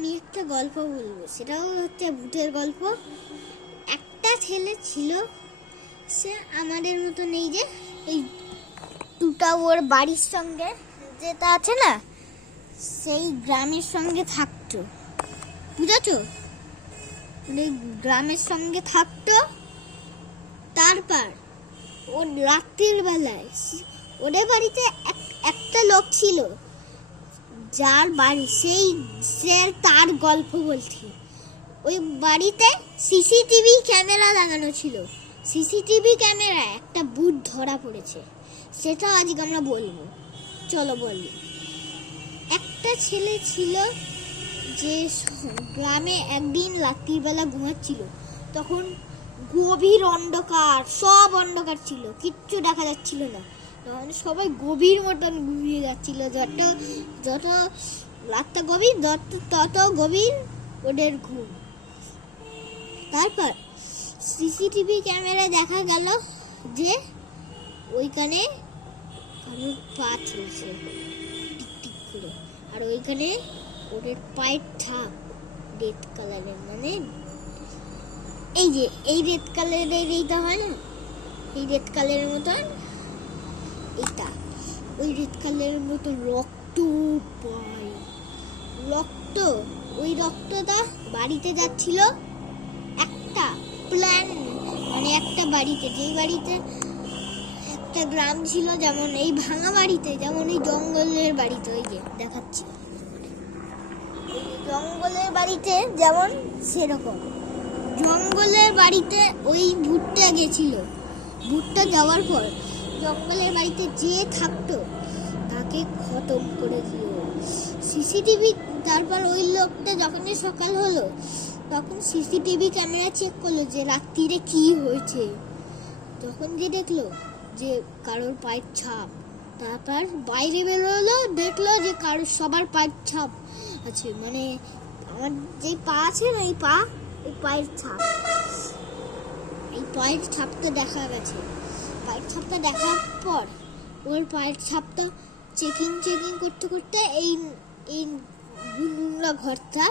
আমি একটা গল্প বলবো, সেটাও হচ্ছে ভূতের গল্প। একটা ছেলে ছিল, সে আমাদের মতো নেই যে এই দুটা ওর বাড়ির সঙ্গে যেটা আছে না, সেই গ্রামের সঙ্গে থাকতো, বুঝেছো? এই গ্রামের সঙ্গে থাকতো। তারপর ওর রাত্রির বেলায় ওদের বাড়িতে একটা লোক ছিল, যার বাড়ি সে তার গল্প বলছি। ওই বাড়িতে সিসিটিভি ক্যামেরা লাগানো ছিল। সিসিটিভি ক্যামেরায় একটা ভূত ধরা পড়েছে, সেটা আজকে আমরা বলবো। চলো বলি। একটা ছেলে ছিল যে গ্রামে একদিন রাত্রিবেলা ঘুমাচ্ছিল। তখন গভীর অন্ধকার, সব অন্ধকার ছিল, কিচ্ছু দেখা যাচ্ছিল না। তখন সবাই গভীর মতন ঘুমিয়ে যাচ্ছিল। যত রাতটা গভীর তত গভীর ওদের ঘুম। তারপর সিসিটিভি ক্যামেরায় দেখা গেল যে ওইখানে কারোর পা চলছে টিকটিক করে, আর ওইখানে ওদের পায়ের ছাপ রেড কালারের, মানে এই যে এই রেড কালারের এইটা হয় না, এই রেড কালারের মতন এইটা, ওই রেড কালারের মতন রক্ত পায়, রক্ত। ওই রক্তটা বাড়িতে যাচ্ছিল একটা প্ল্যান, মানে একটা বাড়িতে, যেই বাড়িতে একটা গ্রাম ছিল, যেমন এই ভাঙা বাড়িতে, যেমন এই জঙ্গলের বাড়িতে, ওই যে দেখাচ্ছি জঙ্গলের বাড়িতে যেমন সেরকম জঙ্গলের বাড়িতে ওই ভূতটা গেছিল। ভূতটা যাওয়ার পর জঙ্গলের বাড়িতে যে থাকতো তাকে খতম করে দিল সিসিটিভি। তারপর ওই লোকটা যখনই সকাল হলো তখন সিসিটিভি ক্যামেরা চেক করলো যে রাত্রিরে কি হয়েছে। তখন যে দেখলো যে কারোর পায়ের ছাপ। তারপর বাইরে বেরোলো, দেখলো যে সবার পায়ের ছাপ আছে, মানে আমার যে পা আছে না, এই পায়ের ছাপ, এই পায়ের ছাপটা দেখা গেছে। পায়ের ছাপটা দেখার পর ওর পায়ের ছাপটা চেকিং করতে করতে এই নোংরা ঘরটা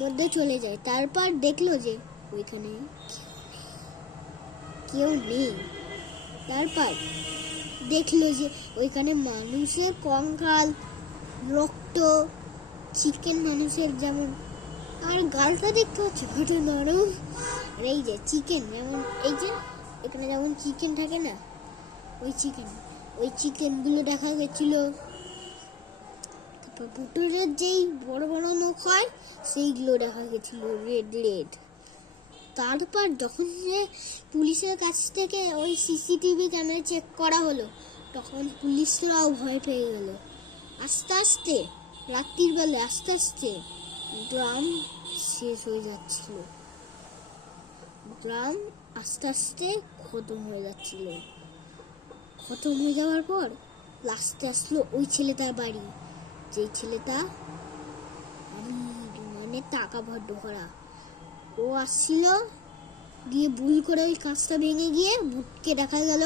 মধ্যে চলে যায়। তারপর দেখলো যে ওইখানে কেউ নেই। তারপর দেখলো যে ওইখানে মানুষের কঙ্কাল, রক্ত, চিকেন মানুষের যেমন, আর গালটা দেখতে হচ্ছে ছোট নরম, আর এই যে চিকেন, যেমন এই যে এখানে যেমন চিকেন থাকে না, ওই চিকেনগুলো দেখা গেছিল। তারপর পুটুরের যেই বড় বড় নখ হয় সেইগুলো দেখা গেছিল রেড। তারপর যখন যে পুলিশের কাছ থেকে ওই সিসিটিভি ক্যামেরা চেক করা হলো, তখন পুলিশরাও ভয় পেয়ে গেল। আস্তে আস্তে রাত্রির বেলা আস্তে আস্তে গ্রাম শেষ হয়ে যাচ্ছিল, গ্রাম আস্তে আস্তে খতম হয়ে যাচ্ছিল। খতম হয়ে যাওয়ার পর লাস্টে আসলো ওই ছেলেটার বাড়ি, যেই ছেলেটা মানে টাকা ভদ্র করা। ও আসছিল, দিয়ে ভুল করে ওই কাজটা ভেঙে গিয়ে ভূতকে দেখা গেল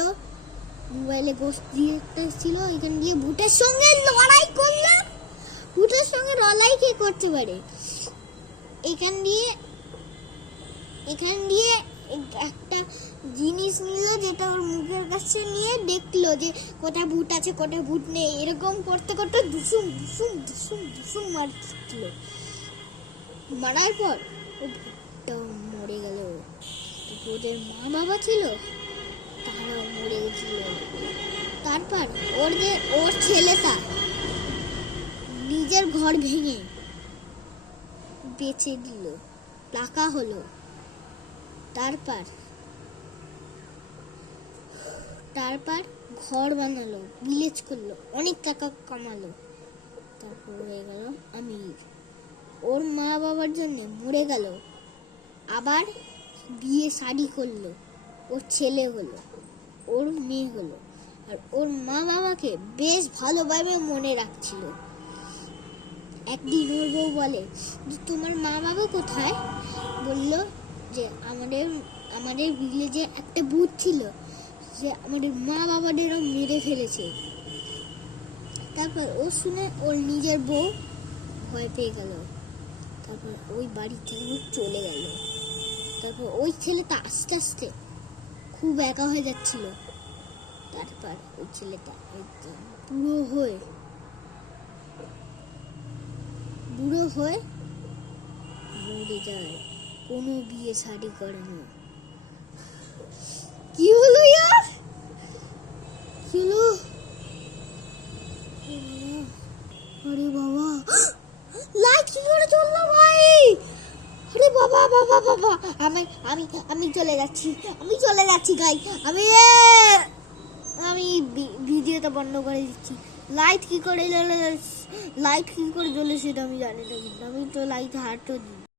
মোবাইলে গোস্ট দিয়ে একটা ছিল, এখান দিয়ে ভূতের সঙ্গে লড়াই করলাম। ভূতের সঙ্গে লড়াই কে করতে পারে? এখান দিয়ে একটা জিনিস নিল, যেটা ওর মুখের কাছে নিয়ে দেখলো যে কোথায় ভূত আছে কোথায় ভূত নেই, এরকম করতে করতে দুসুম মারছিল। মারার পর ও ভূতটা মরে গেল। ওদের মা বাবা ছিল, তারাও মরে গেছিল। তারপর ওর ছেলেটা নিজের ঘর ভেঙে বেচে দিল, টাকা হলো। তারপর ঘর বানালো, ভিলেজ করলো, অনেক টাকা কামালো। তারপর হয়ে গেল আমির। ওর মা বাবার জন্য মরে গেল, আবার বিয়ে শাড়ি করলো, ওর ছেলে হলো, ওর মেয়ে হলো, আর ওর মা বাবাকে বেশ ভালোভাবে মনে রাখছিল। একদিন ওর বউ বলে যে তোমার মা বাবা কোথায়? বলল যে আমাদের ভিলেজে একটা ভূত ছিল, যে আমাদের মা বাবাদেরও মেরে ফেলেছে। তারপর ও শুনে ওর নিজের বউ ভয় পেয়ে গেল। তারপর ওই বাড়ি থেকে চলে গেল। তারপর ওই ছেলেটা আস্তে আস্তে খুব একা হয়ে যাচ্ছিল। তারপর ওই ছেলেটা বুড়ো হয়ে মরে যায়, কোনো বিয়ে শাড়ি করে না। কি হলো ইয়ার? কি হলো? আরে বাবা, লাইট কি করে জ্বললো ভাই? আরে বাবা বাবা বাবা, আমি আমি আমি চলে যাচ্ছি গাই। আমি ভিডিওটা বন্ধ করে দিচ্ছি। লাইট কি করে জ্বলে সেটা আমি জানি না, কিন্তু আমি তো লাইট হাতও দিই।